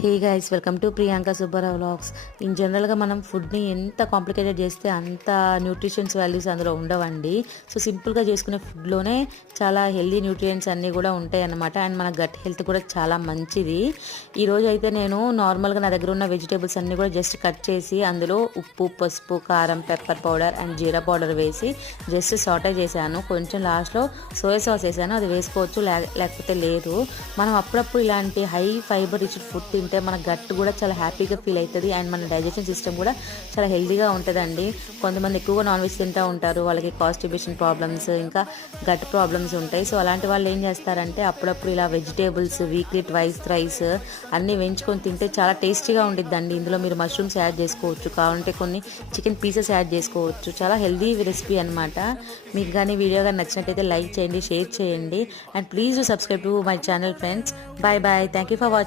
Hey guys, welcome to Priyanka Subbarao vlogs. In జనరల్గా మనం ఫుడ్ని ఎంత కాంప్లికేటెడ్ చేస్తే అంత న్యూట్రిషన్స్ వాల్యూస్ అందులో ఉండవండి. సో సింపుల్గా చేసుకునే ఫుడ్లోనే చాలా హెల్దీ న్యూట్రియంట్స్ అన్నీ కూడా ఉంటాయి అన్నమాట. అండ్ మన గట్ హెల్త్ కూడా చాలా మంచిది. ఈరోజు అయితే నేను నార్మల్గా నా దగ్గర ఉన్న వెజిటేబుల్స్ అన్నీ కూడా జస్ట్ కట్ చేసి అందులో ఉప్పు, పసుపు, కారం, pepper powder and jeera powder వేసి జస్ట్ సాటే చేశాను. కొంచెం లాస్ట్లో సోయా సాస్ వేసాను, అది వేసుకోవచ్చు లేకపోతే లేదు. మనం అప్పుడప్పుడు ఇలాంటి హై ఫైబర్ రిచ్ ఫుడ్ తింటే మన గట్ కూడా చాలా హ్యాపీగా ఫీల్ అవుతుంది అండ్ మన డైజెషన్ సిస్టమ్ కూడా చాలా హెల్తీగా ఉంటుందండి. కొంతమంది ఎక్కువగా నాన్ వెజ్ తింటూ ఉంటారు, వాళ్ళకి కాన్స్టిపేషన్ ప్రాబ్లమ్స్ ఇంకా గట్ ప్రాబ్లమ్స్ ఉంటాయి. సో అలాంటి వాళ్ళు ఏం చేస్తారంటే అప్పుడప్పుడు ఇలా వెజిటేబుల్స్ వీక్లీ ట్వైస్ థ్రైస్ అన్నీ వేయించుకొని తింటే చాలా టేస్టీగా ఉండిద్దండి. ఇందులో మీరు మష్రూమ్స్ యాడ్ చేసుకోవచ్చు, కావాలంటే కొన్ని చికెన్ పీసెస్ యాడ్ చేసుకోవచ్చు. చాలా హెల్దీ రెసిపీ అనమాట. మీకు కానీ వీడియో కానీ నచ్చినట్టయితే లైక్ చేయండి, షేర్ చేయండి and please do subscribe to my channel friends. Bye bye, thank you for watching.